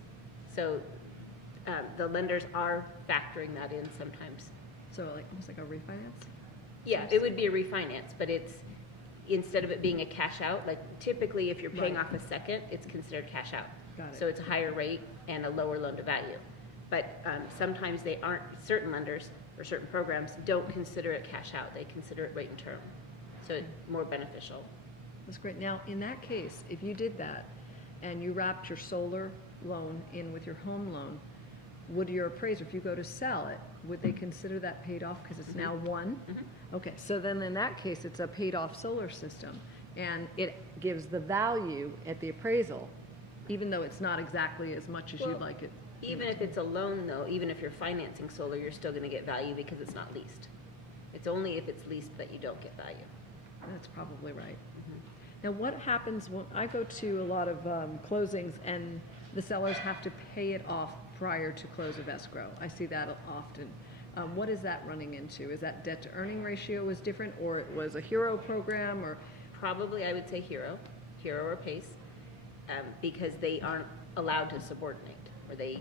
So the lenders are factoring that in sometimes. So like, almost like a refinance? Yeah, it would be a refinance, but it's, instead of it being a cash out, like typically if you're paying Right. off a second, it's considered cash out. Got it. So it's a higher rate and a lower loan to value. But sometimes they aren't, certain lenders or certain programs don't consider it cash out, they consider it rate and term. So it's more beneficial. That's great. Now, in that case, if you did that and you wrapped your solar loan in with your home loan, would your appraiser, if you go to sell it, would they consider that paid off because it's now one? Okay, so then in that case, it's a paid off solar system and it gives the value at the appraisal, even though it's not exactly as much as Well, you'd like it. Even if it's a loan though, even if you're financing solar, you're still gonna get value because it's not leased. It's only if it's leased that you don't get value. That's probably right. Now, what happens when I go to a lot of closings and the sellers have to pay it off prior to close of escrow? I see that often. What is that running into? Is that debt to earning ratio was different, or it was a HERO program, or? Probably, I would say HERO or PACE, because they aren't allowed to subordinate, or the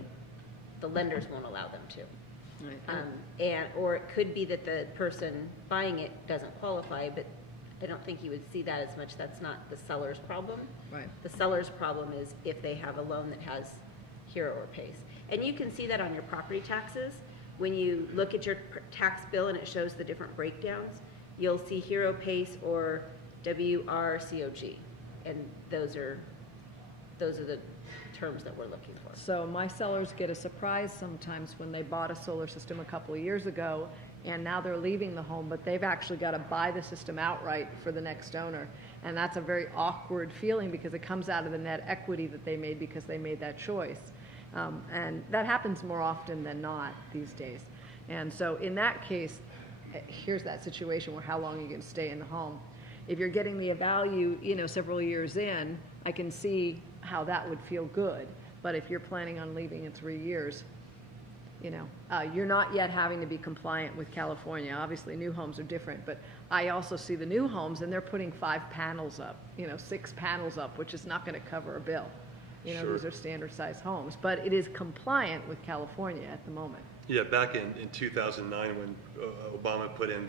lenders won't allow them to. Right. Or it could be that the person buying it doesn't qualify, but I don't think you would see that as much. That's not the seller's problem. Right. The seller's problem is if they have a loan that has HERO or PACE. And you can see that on your property taxes. When you look at your tax bill and it shows the different breakdowns, you'll see HERO, PACE, or WRCOG. And those are the terms that we're looking for. So my sellers get a surprise sometimes when they bought a solar system a couple of years ago, and now they're leaving the home, but they've actually got to buy the system outright for the next owner. And that's a very awkward feeling because it comes out of the net equity that they made because they made that choice. And that happens more often than not these days. And so in that case, here's that situation where how long you can stay in the home. If you're getting the value, several years in, I can see how that would feel good. But if you're planning on leaving in 3 years, you're not yet having to be compliant with California. Obviously, new homes are different, but I also see the new homes and they're putting 5 panels up, 6 panels up, which is not going to cover a bill. Sure. These are standard size homes, but it is compliant with California at the moment. Yeah, back in 2009 when Obama put in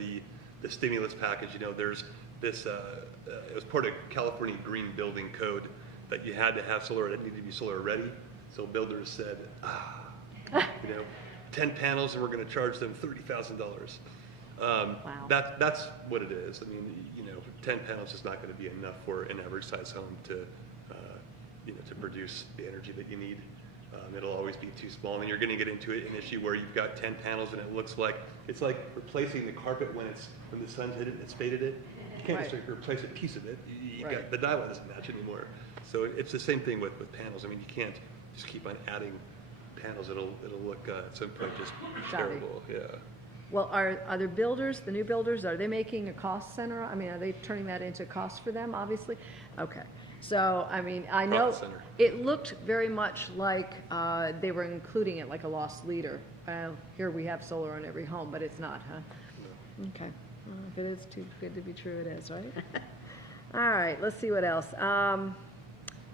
the stimulus package, there's this, it was part of California Green Building Code that you had to have solar, it needed to be solar ready. So builders said, 10 panels and we're going to charge them $30,000. Wow. That's what it is. I mean, 10 panels is not going to be enough for an average size home to produce the energy that you need. It'll always be too small, and then you're going to get into an issue where you've got 10 panels and it looks like it's like replacing the carpet when the sun's hit it and it's faded it. You can't just replace a piece of it. The dyewood doesn't match anymore. So it's the same thing with panels. I mean, you can't just keep on adding panels. It'll look at some point just terrible. Yeah. Well, are the builders, the new builders, are they making a cost center? I mean, are they turning that into cost for them, obviously? Okay. So, I mean, I know Profit center. it looked very much like they were including it like a lost leader. Here we have solar on every home, but it's not, huh? No. Okay. Well, if it is too good to be true, it is, right? All right, let's see what else.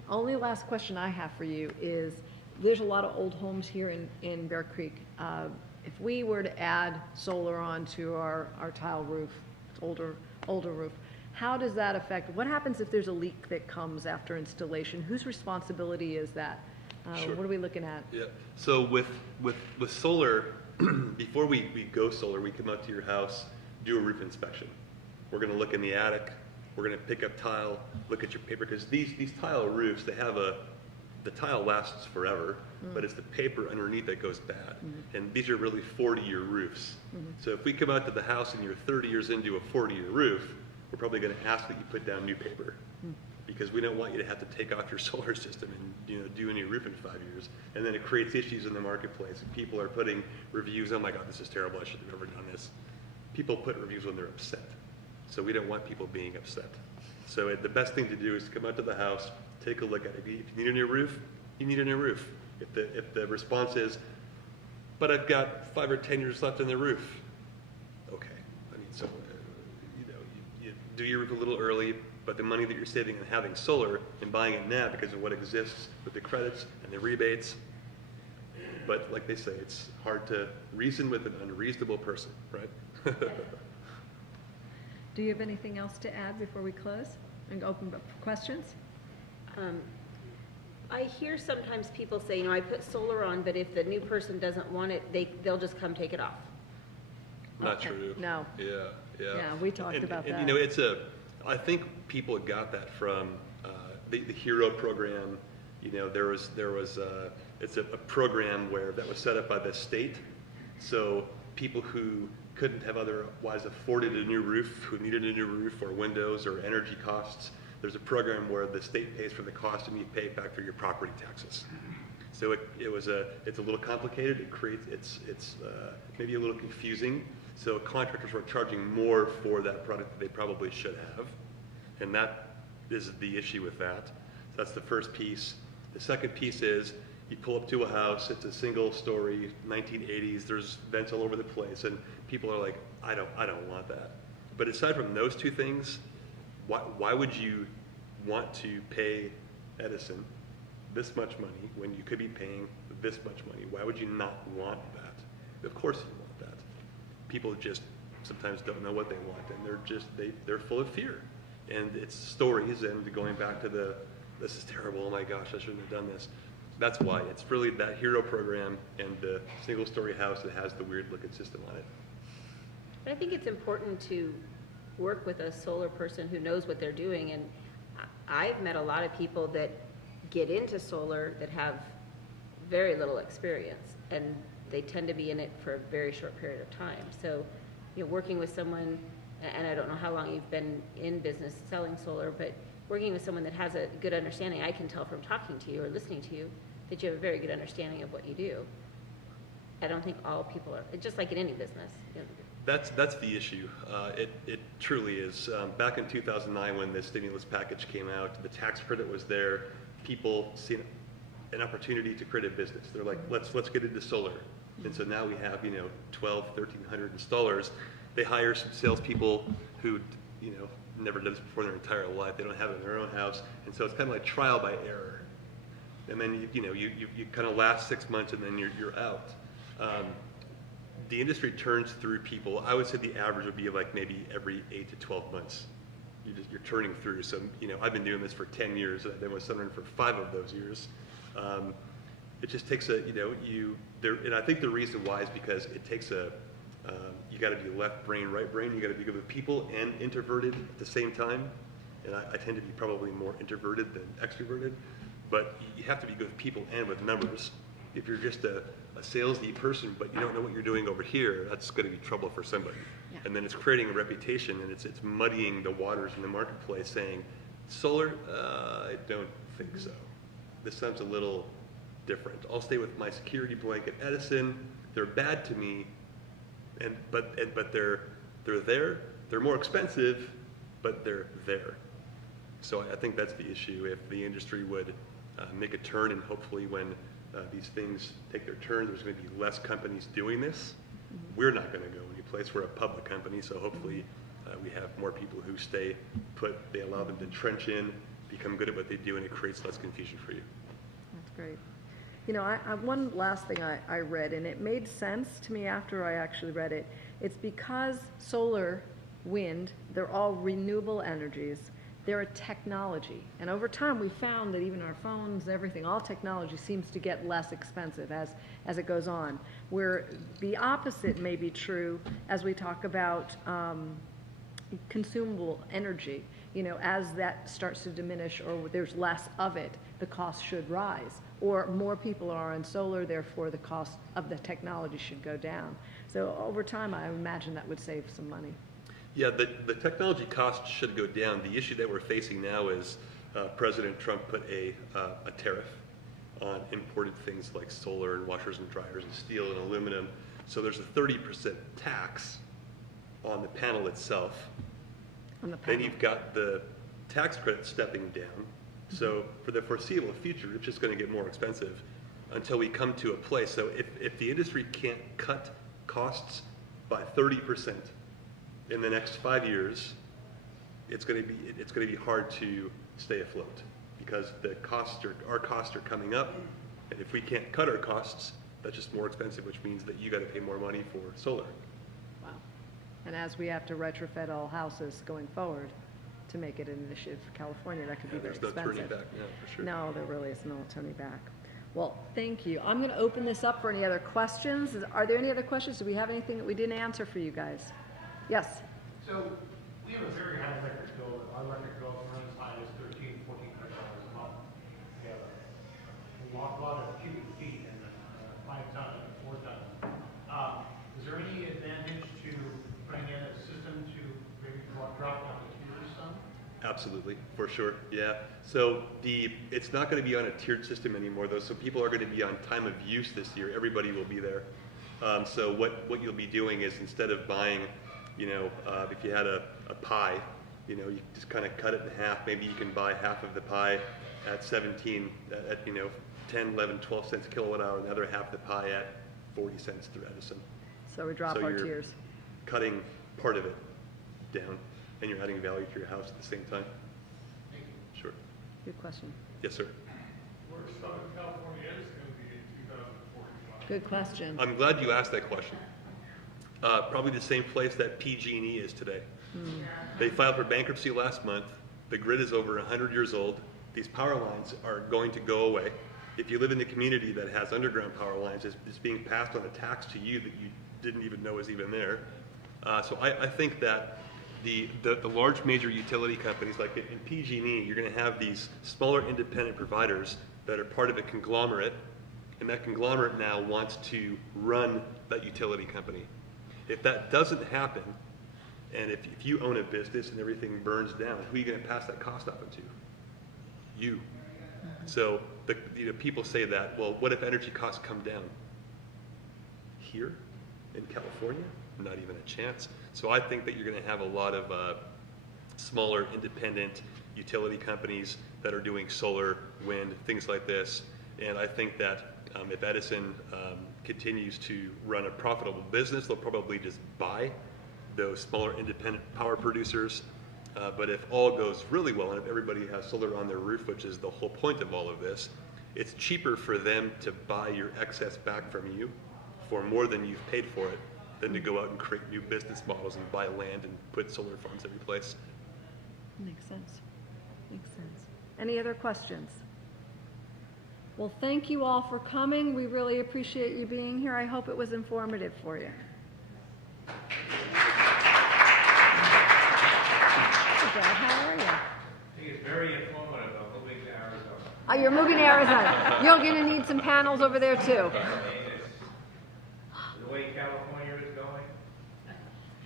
Only last question I have for you is, there's a lot of old homes here in Bear Creek. If we were to add solar onto our tile roof, older roof, how does that affect, what happens if there's a leak that comes after installation? Whose responsibility is that? Sure. What are we looking at? Yeah, so with solar, before we go solar, we come out to your house, do a roof inspection. We're gonna look in the attic, we're gonna pick up tile, look at your paper, because these tile roofs, they have the tile lasts forever, but it's the paper underneath that goes bad. And these are really 40-year roofs. So if we come out to the house and you're 30 years into a 40-year roof, we're probably gonna ask that you put down new paper. Because we don't want you to have to take off your solar system and do a new roof in 5 years. And then it creates issues in the marketplace. And people are putting reviews, oh my God, this is terrible, I should have never done this. People put reviews when they're upset. So we don't want people being upset. So the best thing to do is to come out to the house, take a look at it. If you need a new roof, you need a new roof. If the response is, but I've got 5 or 10 years left on the roof. Okay, I mean, so you do your roof a little early, but the money that you're saving on having solar and buying it now because of what exists with the credits and the rebates. But like they say, it's hard to reason with an unreasonable person, right? Do you have anything else to add before we close and open up for questions? I hear sometimes people say, I put solar on, but if the new person doesn't want it, they'll just come take it off. Not Okay. true. No. Yeah. Yeah, we talked about that. And I think people got that from the HERO program. It's a program where that was set up by the state. So people who couldn't have otherwise afforded a new roof, who needed a new roof or windows or energy costs, there's a program where the state pays for the cost and you pay it back through your property taxes. So it's a little complicated. It's maybe a little confusing. So contractors were charging more for that product that they probably should have. And that is the issue with that. So that's the first piece. The second piece is you pull up to a house, it's a single story, 1980s, there's vents all over the place, and people are like, I don't want that. But aside from those two things, why would you want to pay Edison this much money when you could be paying this much money? Why would you not want that? Of course you want that. People just sometimes don't know what they want, and they're full of fear. And it's stories, and going back to this is terrible, oh my gosh, I shouldn't have done this. That's why. It's really that HERO program and the single-story house that has the weird-looking system on it. But I think it's important to work with a solar person who knows what they're doing, and I've met a lot of people that get into solar that have very little experience, and they tend to be in it for a very short period of time. So, working with someone, and I don't know how long you've been in business selling solar, but working with someone that has a good understanding, I can tell from talking to you or listening to you that you have a very good understanding of what you do. I don't think all people are, it's just like in any business. That's the issue. It truly is. Back in 2009 when the stimulus package came out, the tax credit was there. People see an opportunity to create a business. They're like, let's get into solar. And so now we have 1,300 installers. They hire some salespeople who never done this before in their entire life. They don't have it in their own house, and so it's kind of like trial by error. And then you kind of last 6 months, and then you're out. The industry turns through people. I would say the average would be like maybe every 8 to 12 months. You're turning through. So I've been doing this for 10 years, and I've been with Sunrun for 5 of those years. It just takes and I think the reason why is because it takes you got to be left brain, right brain. You got to be good with people and introverted at the same time. And I tend to be probably more introverted than extroverted. But you have to be good with people and with numbers. If you're just a salesy person, but you don't know what you're doing over here, that's going to be trouble for somebody. Yeah. And then it's creating a reputation, and it's muddying the waters in the marketplace, saying, solar, I don't think so. This sounds a little different. I'll stay with my security blanket Edison. They're bad to me. But they're there. They're more expensive, but they're there. So I think that's the issue. If the industry would make a turn, and hopefully when these things take their turn, there's going to be less companies doing this. We're not going to go any place. We're a public company, so hopefully we have more people who stay put. They allow them to trench in, become good at what they do, and it creates less confusion for you. That's great. One last thing I read, and it made sense to me after I actually read it. It's because solar wind, they're all renewable energies. They're a technology. And over time, we found that even our phones, everything, all technology seems to get less expensive as it goes on. Where the opposite may be true as we talk about consumable energy. You know, as that starts to diminish or there's less of it, the cost should rise. Or more people are on solar, therefore the cost of the technology should go down. So over time, I imagine that would save some money. Yeah, the technology cost should go down. The issue that we're facing now is President Trump put a tariff on imported things like solar and washers and dryers and steel and aluminum. So there's a 30% tax on the panel itself. On the panel. Then you've got the tax credit stepping down. So for the foreseeable future, it's just going to get more expensive until we come to a place. So if the industry can't cut costs by 30% in the next 5 years, it's going to be hard to stay afloat because our costs are coming up, and if we can't cut our costs, that's just more expensive, which means that you got to pay more money for solar. Wow. And as we have to retrofit all houses going forward to make it an initiative for California, that could be very expensive. There's no turning back now, for sure. No, there really is no turning back. Well, thank you. I'm going to open this up for any other questions. Are there any other questions? Do we have anything that we didn't answer for you guys? Yes. So we have a very high electric bill. Our electric bill can run as high as $1,300, $1,400 a month. We have a lot of cubic feet and 5 ton, 4 ton. Is there any advantage to putting in a system to maybe drop down the tiers some? Absolutely, for sure, yeah. So it's not going to be on a tiered system anymore, though. So people are going to be on time of use this year. Everybody will be there. So what you'll be doing is instead of buying, if you had a pie, you just kind of cut it in half. Maybe you can buy half of the pie at 10, 11, 12 cents a kilowatt hour, and the other half of the pie at 40 cents through Edison. So we drop our tiers. Cutting part of it down, and you're adding value to your house at the same time. Sure. Good question. Yes, sir. Where Southern California is going to be in 2045? Good question. I'm glad you asked that question. Probably the same place that PG&E is today. They filed for bankruptcy last month. The grid is over 100 years old. These power lines are going to go away. If you live in a community that has underground power lines, it's being passed on a tax to you that you didn't even know was even there. So I think that the large major utility companies, like in PG&E, you're going to have these smaller independent providers that are part of a conglomerate, and that conglomerate now wants to run that utility company. If that doesn't happen, and if you own a business and everything burns down, who are you going to pass that cost off to? You. So people say that, well, what if energy costs come down? Here in California? Not even a chance. So I think that you're going to have a lot of smaller independent utility companies that are doing solar, wind, things like this. And I think that if Edison continues to run a profitable business, they'll probably just buy those smaller independent power producers. But if all goes really well, and if everybody has solar on their roof, which is the whole point of all of this, it's cheaper for them to buy your excess back from you for more than you've paid for it than to go out and create new business models and buy land and put solar farms every place. Makes sense. Makes sense. Any other questions? Well, thank you all for coming. We really appreciate you being here. I hope it was informative for you. How are you? I think it's very informative. I'm moving to Arizona. Oh, you're moving to Arizona. You're going to need some panels over there, too. The way California is going.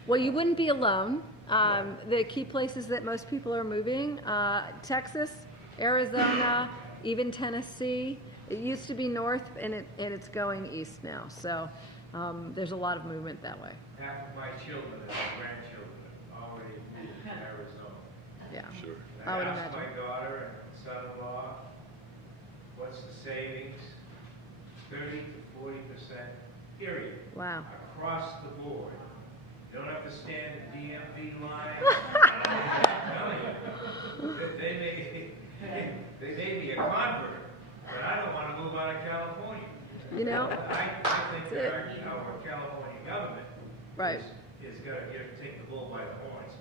Well, you wouldn't be alone. The key places that most people are moving, Texas, Arizona, even Tennessee. It used to be north, and it's going east now. So there's a lot of movement that way. Half of my children and grandchildren already moved to Arizona. Yeah, Sure. I would asked imagine. my daughter and son-in-law, what's the savings? 30 to 40%, period. Wow. Across the board. You don't have to stand in DMV line. I'm telling you, they may be a convert, but I don't want to move out of California. You know? I think that our California government Right. is going to take the bull by the horns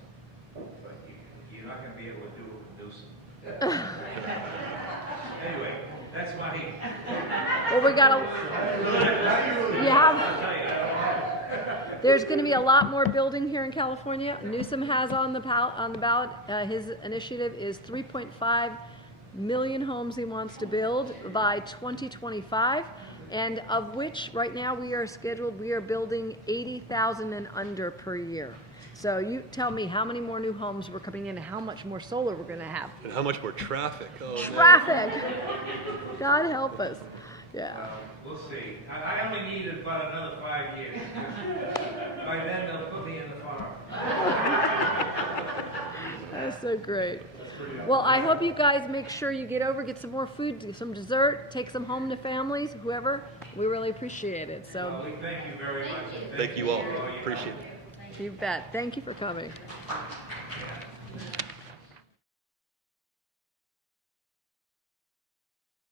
not gonna be able to do it with Newsom. Anyway, that's my. Well, we gotta, you have, there's gonna be a lot more building here in California. Newsom has on the ballot, his initiative is 3.5 million homes he wants to build by 2025, and of which, right now, we are building 80,000 and under per year. So you tell me how many more new homes were coming in and how much more solar we're gonna have. And how much more traffic? Oh, Traffic! God help us. Yeah. We'll see. I only need about another 5 years. By then, they'll put me in the farm. That's so great. Well, I hope you guys make sure you get over, get some more food, some dessert, take some home to families, whoever. We really appreciate it. So, Well, we thank you very much. Thank you all. Appreciate it. you bet. Thank you for coming.